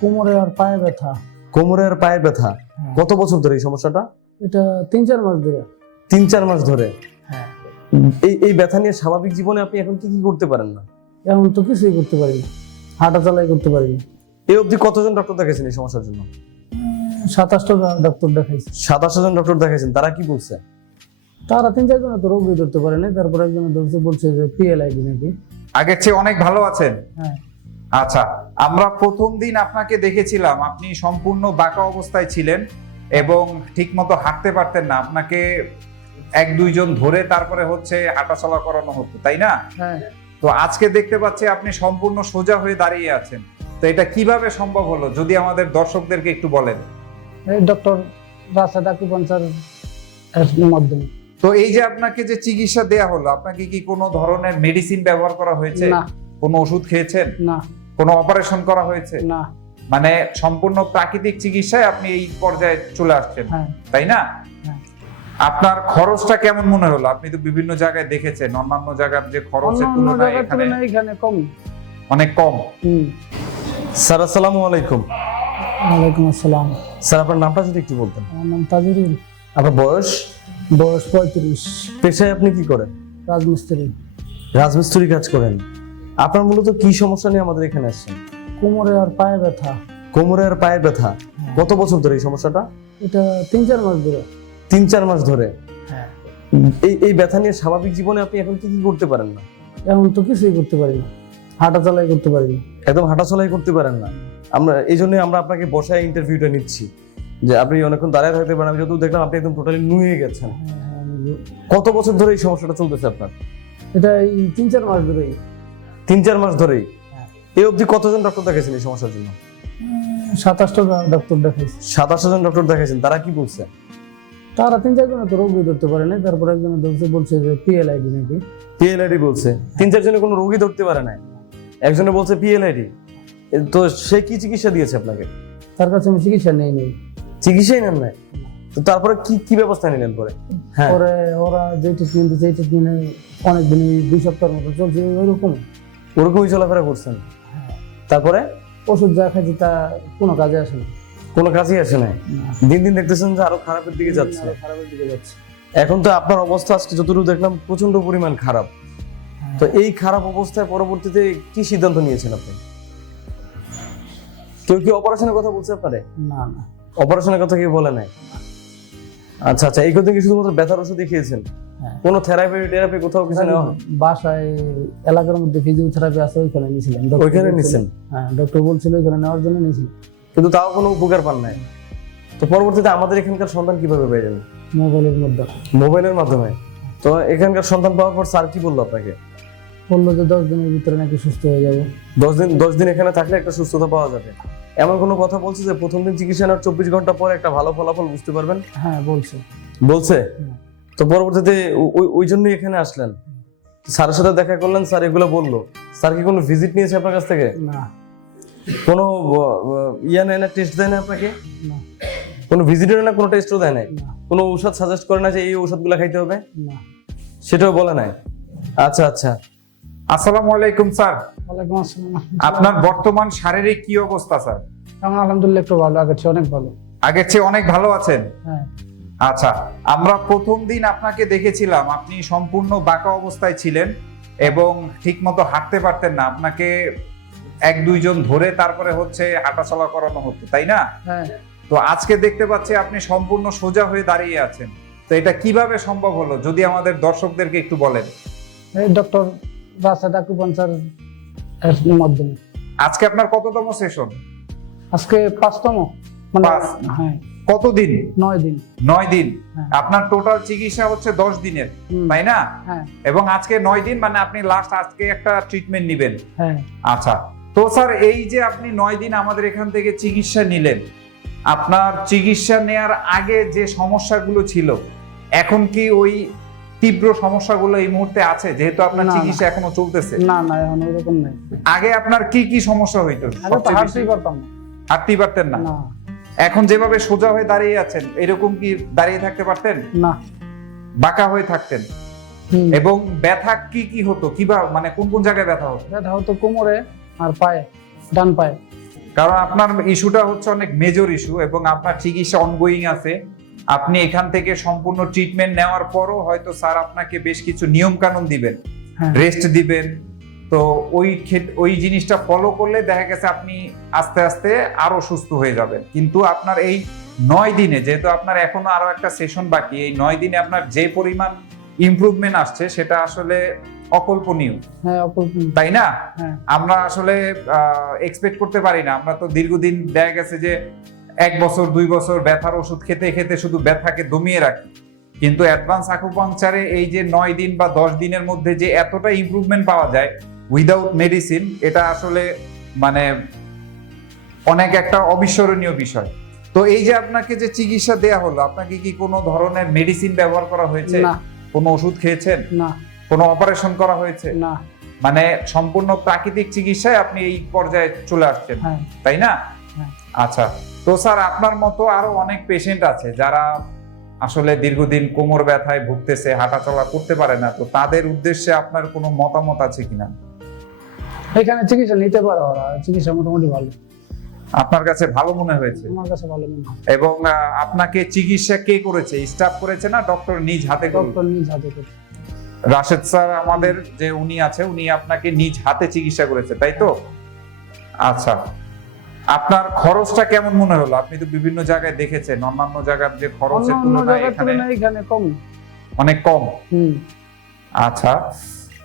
কোমরে আর পায়ে ব্যথা। কোমরে আর পায়ে ব্যথা। কত বছর ধরে এই সমস্যাটা? এটা 3-4 মাস ধরে। 3-4 মাস ধরে। হ্যাঁ। এই ব্যথা নিয়ে স্বাভাবিক জীবনে আপনি এখন কি কি করতে পারেন না? এখন তো কিছুই করতে পারি না, হাঁটা চলাই করতে পারি না। এই অবধি কতজন ডক্টর দেখাইছেন এই সমস্যার জন্য? 27টা ডক্টর দেখাইছি। 27 জন ডক্টর দেখাইছেন, তারা কি বলছে? তারা 3-4 জন তো রোগী ধরতে পারে না, তারপর একজন ধরছে, বলছে যে পিএলআইডি নাকি। আগের চেয়ে অনেক ভালো আছেন? হ্যাঁ। আচ্ছা, আমরা প্রথম দিন আপনাকে দেখেছিলাম, আপনি সম্পূর্ণ বাঁকা অবস্থায় ছিলেন এবং ঠিকমতো হাঁটতে পারতেন না। আপনাকে 1-2 জন ধরে তারপরে হচ্ছে হাঁটাচলা করানো হতো, তাই না? হ্যাঁ। তো আজকে দেখতে পাচ্ছি আপনি সম্পূর্ণ সোজা হয়ে দাঁড়িয়ে আছেন। তো এটা কিভাবে সম্ভব হলো যদি আমাদের দর্শকদেরকে একটু বলেন। এই ডক্টর রাসেল আকুপাঞ্চার মাধ্যমে। তো এই যে আপনাকে যে চিকিৎসা দেয়া হলো, আপনাকে কি কোনো ধরনের মেডিসিন ব্যবহার করা হয়েছে? না। কোনো ওষুধ খেয়েছেন? না। কোনো অপারেশন করা হয়েছে? না। মানে সম্পূর্ণ প্রাকৃতিক চিকিৎসায় আপনি এই পর্যায়ে চলে আসছেন, হ্যাঁ। তাই না? হ্যাঁ। আপনার খরচটা কেমন মনে হলো? আপনি তো বিভিন্ন জায়গায় দেখেছেন অন্যান্য জায়গার যে খরচের অন্য তুলনায় জায়গার তুলনায় এখানে কম। অনেক কম। স্যার আসসালামু আলাইকুম। ওয়ালাইকুম আসসালাম। স্যার আপনার নামটা যদি একটু বলতেন। আমার নাম তাজুরুল। আপনার বয়স? বয়স 35। পেশায় আপনি কি করেন? রাজমিস্ত্রি। রাজমিস্ত্রি কাজ করেন। আপনার মূলত কি সমস্যা নিয়ে আমাদের এখানে আসছেন? কোমরে আর পায়ে ব্যথা। কোমরে আর পায়ে ব্যথা। কত বছর ধরে এই সমস্যাটা? এটা 3-4 মাস ধরে। 3-4 মাস ধরে। হ্যাঁ। এই ব্যথা নিয়ে স্বাভাবিক জীবনে আপনি এখন কি কি করতে পারেন না? এখন তো কিছুই করতে পারি না, হাঁটা চলাই করতে পারি না। একদম হাঁটাচলাই করতে পারেন না। এই জন্য আমরা আপনাকে বসায় ইন্টারভিউটা নিচ্ছি, যে আপনি অনেকক্ষণ দাঁড়ায় থাকতে পারেন। আমি যতদূর দেখলাম আপনি একদম টোটালি নুয়ে গেছেন। কত বছর ধরে এই সমস্যাটা চলতেছে আপনার? এটা এই 3-4 মাস ধরেই। 3-4 মাস ধরেই। হ্যাঁ। এই অবধি কতজন ডক্টর দেখাইছেন এই সমস্যার জন্য? 27টা ডক্টর দেখাইছি। 27 জন ডক্টর দেখাইছেন, তারা কি বলছে? তারা 3-4 জন তো রোগী ধরতে পারে না, তারপর একজন ধরছে, বলছে যে পিএলআইডি নাকি। পিএলআইডি বলছে। 3-4 জনে কোনো রোগী ধরতে পারে না, একজনে বলছে পিএলআইডি। তো সে কি চিকিৎসা দিয়েছে আপনাকে? তার কাছে আমি চিকিৎসা নেই। চিকিৎসাই নেন নাই? তো তারপরে কি কি ব্যবস্থা নিলেন পরে? হ্যাঁ। পরে ওরা যে ট্রিটমেন্ট দিচ্ছে, এই ট্রিটমেন্টে অনেকদিনই 2 সপ্তাহের মতো চলছে, ওরকমই চলাফেরা করছেন। তারপরে ওষুধ যা খাইছি তা কোনো কাজে আসে না। কোনো কাজই আসে না। দিন দিন দেখতেছেন যে আরো খারাপের দিকে যাচ্ছে। খারাপের দিকে যাচ্ছে। এখন তো আপনার অবস্থা আজকে যতটুকু দেখলাম প্রচন্ড পরিমাণ খারাপ। তো এই খারাপ অবস্থায় পরবর্তীতে কি সিদ্ধান্ত নিয়েছেন আপনি? কেউ কি অপারেশনের কথা বলছে আপনারে? না না, অপারেশনের কথা কেউ বলে নাই। আচ্ছা আচ্ছা, এই কথা কি শুধুমাত্র ব্যথার ওষুধ খেয়েছেন? হ্যাঁ। কোনো থেরাপি কোথাও কিছু নেওয়া হয়? বাসায় এলাকার মধ্যে ফিজিওথেরাপি আছে, ওইখানে নিয়েছিলাম। ওইখানে নিছেন? হ্যাঁ, ডক্টর বলছিল ওইখানে নেওয়ার জন্য নিয়েছিলাম, কিন্তু তাও কোনো উপকার পান নাই। তো পরবর্তীতে আমাদের এখানকার সন্ধান কিভাবে পেয়ে যাবেন? মোবাইলের মধ্যে। মোবাইলের মাধ্যমে? তো এখানকার সন্ধান পাওয়ার পর স্যার কি বললো আপনাকে? বললো যে 10 দিনের ভিতরে নাকি সুস্থ হয়ে যাবো। 10 দিন এখানে থাকলে একটা সুস্থতা পাওয়া যাবে, এমন কোনো কথা বলছে যে প্রথম দিন চিকিৎসা নেওয়ার 24 ঘন্টা পরে একটা ভালো ফলাফল বুঝতে পারবেন? হ্যাঁ বলছে। বলছে? তো পরবর্তীতে ওই জন্যই এখানে আসলেন, স্যারের সাথে দেখা করলেন, স্যার এগুলো বললো। স্যার কি কোনো ভিজিট নিয়েছে আপনার কাছ থেকে? না। কোনো নেয় না, টেস্ট দেয় না আপনাকে? না। কোনো ভিজিটও না, কোনো টেস্টও দেয় নাই? না। কোনো ঔষধ সাজেস্ট করে না যে এই ঔষধগুলো খাইতে হবে? না। সেটাও বলে নাই? আচ্ছা আচ্ছা। আসসালামু আলাইকুম স্যার। ওয়ালাইকুম আসসালাম। আপনার বর্তমান শারীরিক কি অবস্থা স্যার? আমার আলহামদুলিল্লাহ একটু ভালো, আগের চেয়ে অনেক ভালো। আগের চেয়ে অনেক ভালো আছেন? হ্যাঁ। আচ্ছা, আমরা প্রথম দিন আপনাকে দেখেছিলাম, আপনি সম্পূর্ণ বাঁকা অবস্থায় ছিলেন এবং ঠিকমতো হাঁটতে পারতেন না। আপনাকে 1-2 জন ধরে তারপরে হচ্ছে হাঁটাচলা করানো হতো, তাই না? হ্যাঁ। তো আজকে দেখতে পাচ্ছি আপনি সম্পূর্ণ সোজা হয়ে দাঁড়িয়ে আছেন। তো এটা কিভাবে সম্ভব হলো যদি আমাদের দর্শকদেরকে একটু বলেন। এই ডক্টর রাসেল আকুপাঞ্চার মাধ্যমে। আজকে আপনার কততম সেশন? আজকে 5তম। মানে 5? হ্যাঁ। কতদিন? 9 দিন। 9 দিন। হ্যাঁ। আপনার টোটাল চিকিৎসা হচ্ছে 10 দিনের, তাই না? হ্যাঁ। এবং আজকে 9 দিন, মানে আপনি লাস্ট আজকে একটা ট্রিটমেন্ট নিবেন। হ্যাঁ। আচ্ছা, তো স্যার এই যে আপনি 9 দিন আমাদের এখান থেকে চিকিৎসা নিলেন, আপনার চিকিৎসা নেয়ার আগে যে সমস্যাগুলো ছিল, এখন কি ওই তীব্র সমস্যাগুলো এই মুহূর্তে আছে, যেহেতু আপনার না, চিকিৎসা এখনো চলতেছে? না না, এখন ওরকম নেই। আগে আপনার কি কি সমস্যা হইতো? আগে তো সবচেয়ে বেশি? হাঁটতেই পারতাম না। হাঁটতেই পারতেন না? না। এখন যেভাবে সোজা হয়ে দাঁড়িয়ে আছেন, এরকম কি দাঁড়িয়ে থাকতে পারতেন? না। বাঁকা হয়ে থাকতেন? এবং ব্যথা কি কি হতো, কিভাবে, মানে কোন কোন জায়গায় ব্যথা হতো? ব্যথা হতো কোমরে আর পায়ে, ডান পায়ে। কারণ আপনার ইস্যুটা হচ্ছে অনেক মেজর ইস্যু এবং আপনার চিকিৎসা অনগোয়িং আছে। আপনি এখান থেকে সম্পূর্ণ ট্রিটমেন্ট নেওয়ার পরও হয়তো স্যার আপনাকে বেশ কিছু নিয়ম কানুন দিবেন, হ্যাঁ রেস্ট দিবেন। তো ওই জিনিসটা ফলো করলে দেখা গেছে আপনি আস্তে আস্তে আরো সুস্থ হয়ে যাবেন। কিন্তু আপনার এই 9 দিনে, যেহেতু আপনার এখনো আরো একটা সেশন বাকি, এই 9 দিনে আপনার যে পরিমাণ ইমপ্রুভমেন্ট আসছে সেটা আসলে অকল্পনীয়, হ্যাঁ অপরপূর্ণ। তাই না? হ্যাঁ আমরা আসলে এক্সপেক্ট করতে পারি না। আমরা তো দীর্ঘদিন দেখা গেছে যে 1 বছর 2 বছর ব্যথার ওষুধ খেতে খেতে শুধু ব্যথাকে দমিয়ে রাখি, কিন্তু অ্যাডভান্স আকুপাংচারে এই যে 9 দিন বা 10 দিনের মধ্যে যে এতটা ইমপ্রুভমেন্ট পাওয়া যায় উইদাউট মেডিসিন, এটা আসলে মানে অনেক একটা অবিস্মরণীয় বিষয়। তো এই যে আপনাকে যে চিকিৎসা দেয়া হলো, আপনাকে কি কোনো ধরনের মেডিসিন ব্যবহার করা হয়েছে? না কোনো ওষুধ খেয়েছেন? না কোনো অপারেশন করা হয়েছে? না। মানে সম্পূর্ণ প্রাকৃতিক চিকিৎসায় আপনি এই পর্যায়ে চলে আসছেন, হ্যাঁ তাই না? হ্যাঁ। আচ্ছা, তো স্যার আপনার মতো আরো অনেক পেশেন্ট আছে যারা আসলে দীর্ঘদিন কোমর ব্যথায় ভুগতেছে, হাঁটাচলা করতে পারে না। তো তাদের উদ্দেশ্যে আপনার কোনো মতামত আছে কিনা? এখানে চিকিৎসা নিতে পারে ওরা, চিকিৎসা মোটামুটি ভালো, আপনার কাছে ভালো মনে হয়েছে? আমার কাছে ভালো মনে হয়। এবং আপনাকে চিকিৎসা কে করেছে? স্টাফ করেছে না ডক্টর নিজ হাতে করেছে? ডক্টর নিজ হাতে করে। রাশেদ স্যার আমাদের যে উনি আছে, উনি আপনাকে নিজ হাতে চিকিৎসা করেছে, তাই তো? আচ্ছা, আপনার খরচটা কেমন মনে হলো? আপনি তো বিভিন্ন জায়গায় দেখেছেন, অন্যান্য জায়গার যে খরচের অন্য তুলনায় জায়গার এখানে তুলনায় এখানে কম। অনেক কম। হুম। আচ্ছা,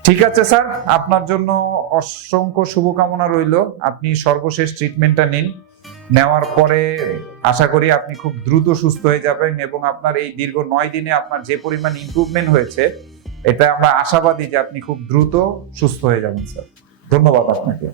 ঠিক আছে স্যার, আপনার জন্য অসংখ্য শুভকামনা রইল। আপনি সর্বশেষ ট্রিটমেন্টটা নিন, নেওয়ার পরে আশা করি আপনি খুব দ্রুত সুস্থ হয়ে যাবেন এবং আপনার এই দীর্ঘ 9 দিনে আপনার যে পরিমাণ ইমপ্রুভমেন্ট হয়েছে, এটা আমরা আশাবাদী যে আপনি খুব দ্রুত সুস্থ হয়ে যাবেন স্যার। ধন্যবাদ আপনাকে।